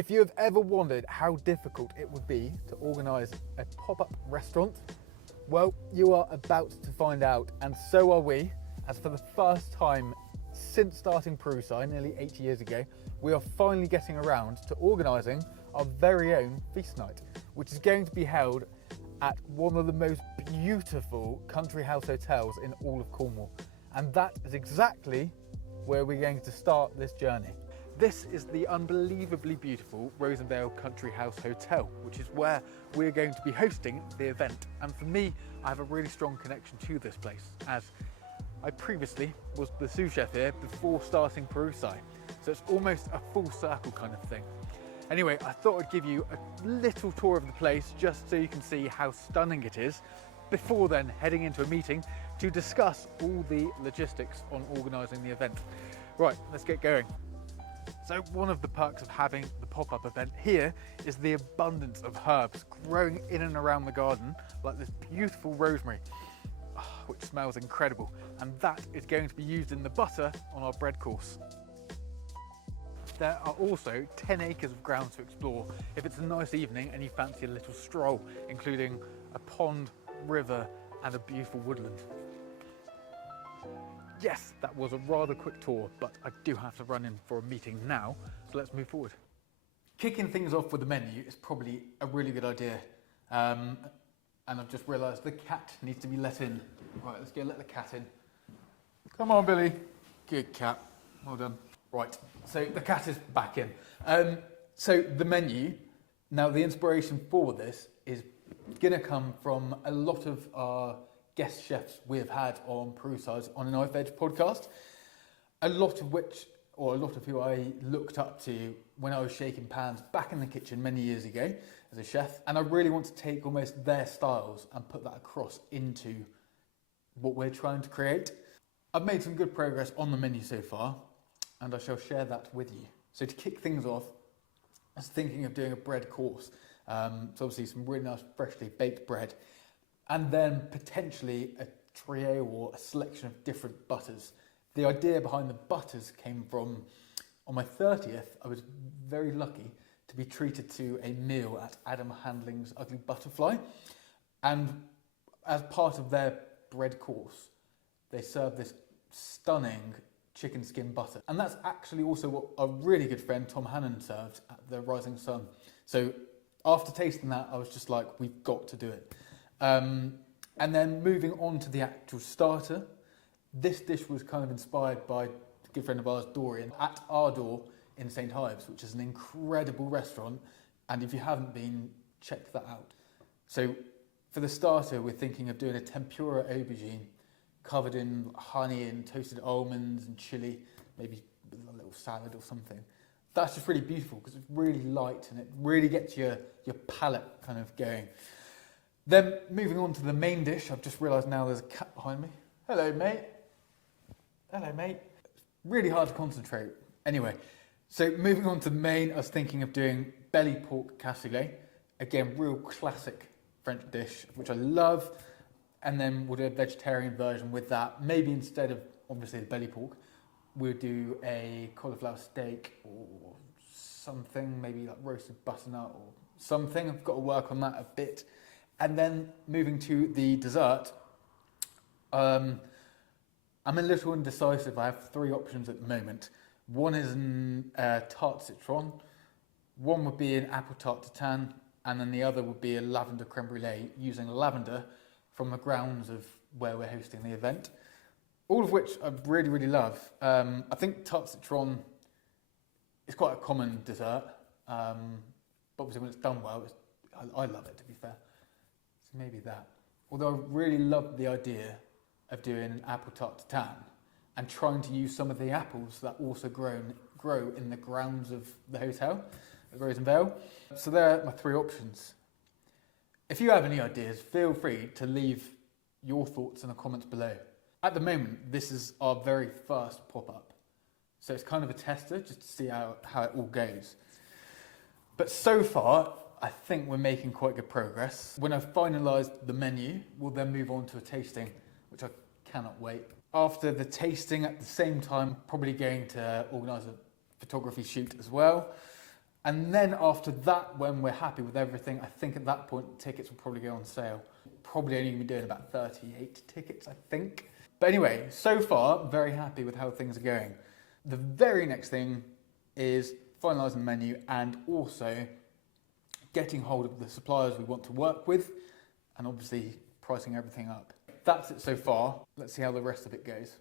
If you have ever wondered how difficult it would be to organise a pop-up restaurant, well, you are about to find out, and so are we, as for the first time since starting Prusa nearly 8 years ago, we are finally getting around to organising our very own feast night, which is going to be held at one of the most beautiful country house hotels in all of Cornwall. And that is exactly where we're going to start this journey. This is the unbelievably beautiful Rosenvale Country House Hotel, which is where we're going to be hosting the event. And for me, I have a really strong connection to this place, as I previously was the sous chef here before starting Prusa. So it's almost a full circle kind of thing. Anyway, I thought I'd give you a little tour of the place just so you can see how stunning it is, before then heading into a meeting to discuss all the logistics on organising the event. Right, let's get going. So one of the perks of having the pop-up event here is the abundance of herbs growing in and around the garden, like this beautiful rosemary, which smells incredible. And that is going to be used in the butter on our bread course. There are also 10 acres of grounds to explore if it's a nice evening and you fancy a little stroll, including a pond, river and a beautiful woodland. Yes, that was a rather quick tour, but I do have to run in for a meeting now, so let's move forward. Kicking things off with the menu is probably a really good idea, and I've just realised the cat needs to be let in. Right, let's go let the cat in. Come on, Billy. Good cat. Well done. Right, so the cat is back in. So the menu, now the inspiration for this is going to come from a lot of our guest chefs we have had on Prusa on an Knife Edge podcast, a lot of who I looked up to when I was shaking pans back in the kitchen many years ago as a chef, and I really want to take almost their styles and put that across into what we're trying to create. I've made some good progress on the menu so far, and I shall share that with you. So to kick things off, I was thinking of doing a bread course. So obviously some really nice freshly baked bread, and then potentially a trio or a selection of different butters. The idea behind the butters came from, on my 30th, I was very lucky to be treated to a meal at Adam Handling's Ugly Butterfly. And as part of their bread course, they served this stunning chicken skin butter. And that's actually also what a really good friend, Tom Hannon, served at the Rising Sun. So after tasting that, I was just like, we've got to do it. And then moving on to the actual starter, this dish was kind of inspired by a good friend of ours, Dorian, at our door in St. Ives, which is an incredible restaurant. And if you haven't been, check that out. So for the starter, we're thinking of doing a tempura aubergine covered in honey and toasted almonds and chili, maybe with a little salad or something. That's just really beautiful because it's really light and it really gets your palate kind of going. Then moving on to the main dish, I've just realised now there's a cat behind me. Hello, mate. Hello, mate. It's really hard to concentrate. Anyway, so moving on to the main, I was thinking of doing belly pork cassoulet. Again, real classic French dish, which I love. And then we'll do a vegetarian version with that. Maybe instead of, obviously, the belly pork, we'll do a cauliflower steak or something, maybe like roasted butternut or something. I've got to work on that a bit. And then moving to the dessert, I'm a little indecisive. I have 3 options at the moment. One is a tarte citron, one would be an apple tarte tatin, and then the other would be a lavender creme brulee using lavender from the grounds of where we're hosting the event. All of which I really, really love. I think tarte citron is quite a common dessert, but obviously when it's done well, I love it, to be fair. So maybe that. Although I really love the idea of doing an apple tarte tatin and trying to use some of the apples that also grow in the grounds of the hotel at Rosenvale. So there are my 3 options. If you have any ideas, feel free to leave your thoughts in the comments below. At the moment, this is our very first pop-up. So it's kind of a tester just to see how it all goes. But so far, I think we're making quite good progress. When I've finalised the menu, we'll then move on to a tasting, which I cannot wait. After the tasting, at the same time, probably going to organise a photography shoot as well. And then after that, when we're happy with everything, I think at that point, tickets will probably go on sale. Probably only going to be doing about 38 tickets, I think. But anyway, so far, very happy with how things are going. The very next thing is finalising the menu and also getting hold of the suppliers we want to work with and obviously pricing everything up. That's it so far. Let's see how the rest of it goes.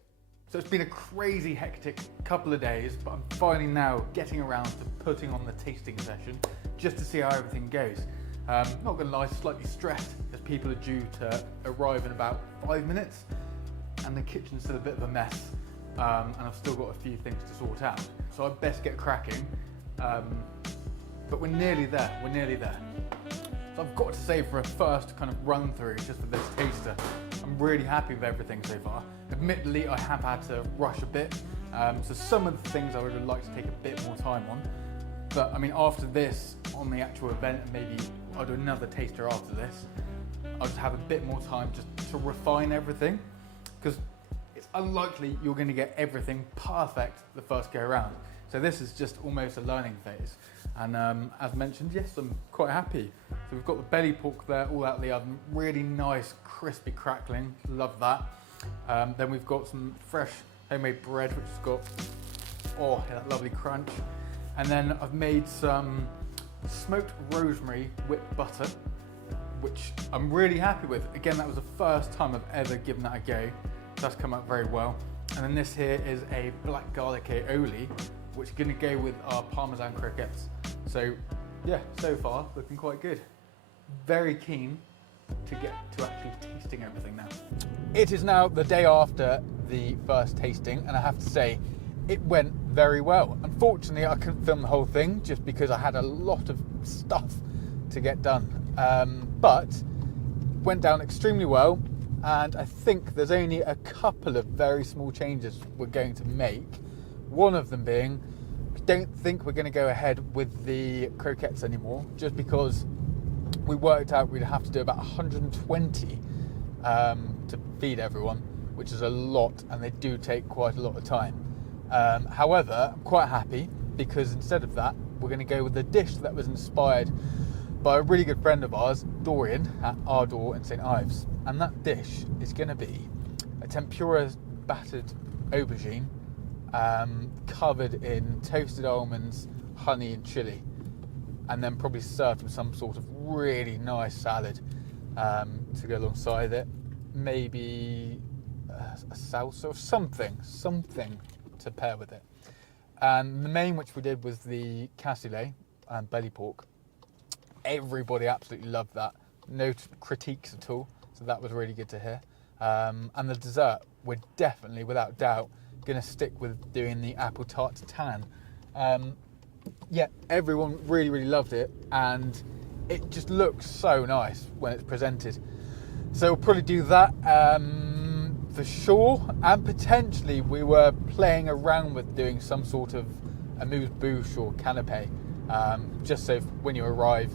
So it's been a crazy hectic couple of days, but I'm finally now getting around to putting on the tasting session just to see how everything goes. Not gonna lie, slightly stressed as people are due to arrive in about 5 minutes and the kitchen's still a bit of a mess and I've still got a few things to sort out. So I best get cracking, but we're nearly there, So I've got to say, for a first kind of run through just for this taster, I'm really happy with everything so far. Admittedly, I have had to rush a bit, so some of the things I would have liked to take a bit more time on. But I mean, after this, on the actual event, maybe I'll do another taster after this, I'll just have a bit more time just to refine everything, because it's unlikely you're going to get everything perfect the first go around. So this is just almost a learning phase. And as mentioned, yes, I'm quite happy. So we've got the belly pork there, all out of the oven, really nice, crispy crackling, love that. Then we've got some fresh homemade bread, which has got, oh, yeah, that lovely crunch. And then I've made some smoked rosemary whipped butter, which I'm really happy with. Again, that was the first time I've ever given that a go. So that's come out very well. And then this here is a black garlic aioli, which is going to go with our Parmesan croquettes. So yeah, so far looking quite good. Very keen to get to actually tasting everything now. It is now the day after the first tasting, and I have to say, it went very well. Unfortunately, I couldn't film the whole thing just because I had a lot of stuff to get done. But went down extremely well, and I think there's only a couple of very small changes we're going to make. One of them being, I don't think we're going to go ahead with the croquettes anymore, just because we worked out we'd have to do about 120 to feed everyone, which is a lot, and they do take quite a lot of time. However, I'm quite happy because instead of that, we're going to go with the dish that was inspired by a really good friend of ours, Dorian, at our door in St Ives. And that dish is going to be a tempura battered aubergine covered in toasted almonds, honey and chilli, and then probably served with some sort of really nice salad to go alongside it. Maybe a salsa or something to pair with it. And the main which we did was the cassoulet and belly pork. Everybody absolutely loved that. No critiques at all. So that was really good to hear. And the dessert, we're definitely, without doubt, going to stick with doing the apple tart tan. Yeah, everyone really, really loved it. And it just looks so nice when it's presented. So we'll probably do that for sure. And potentially we were playing around with doing some sort of amuse-bouche or canapé. Just so when you arrive,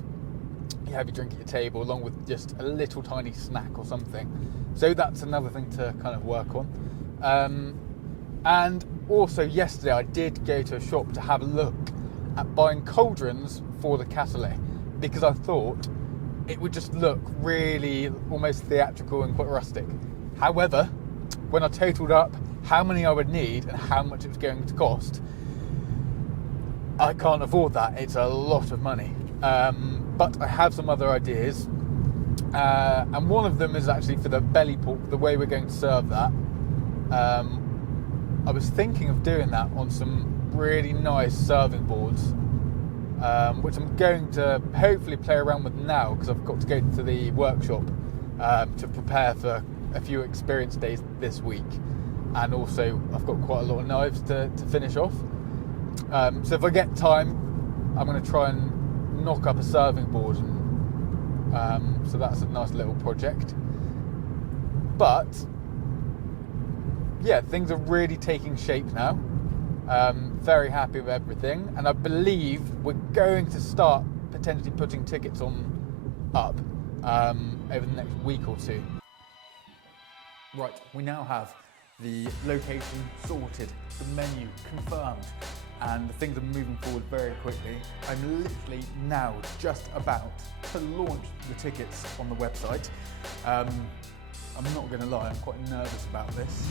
you have your drink at your table along with just a little tiny snack or something. So that's another thing to kind of work on. And also yesterday I did go to a shop to have a look at buying cauldrons for the cassoulet, because I thought it would just look really almost theatrical and quite rustic. However, when I totaled up how many I would need and how much it was going to cost, I can't afford that. It's a lot of money. But I have some other ideas. And one of them is actually for the belly pork, the way we're going to serve that. I was thinking of doing that on some really nice serving boards, which I'm going to hopefully play around with now, because I've got to go to the workshop to prepare for a few experience days this week. And also I've got quite a lot of knives to finish off. So if I get time, I'm going to try and knock up a serving board, and so that's a nice little project. But yeah, things are really taking shape now. Very happy with everything, and I believe we're going to start potentially putting tickets up over the next week or two. Right, we now have the location sorted, the menu confirmed, and things are moving forward very quickly. I'm literally now just about to launch the tickets on the website. I'm not going to lie, I'm quite nervous about this.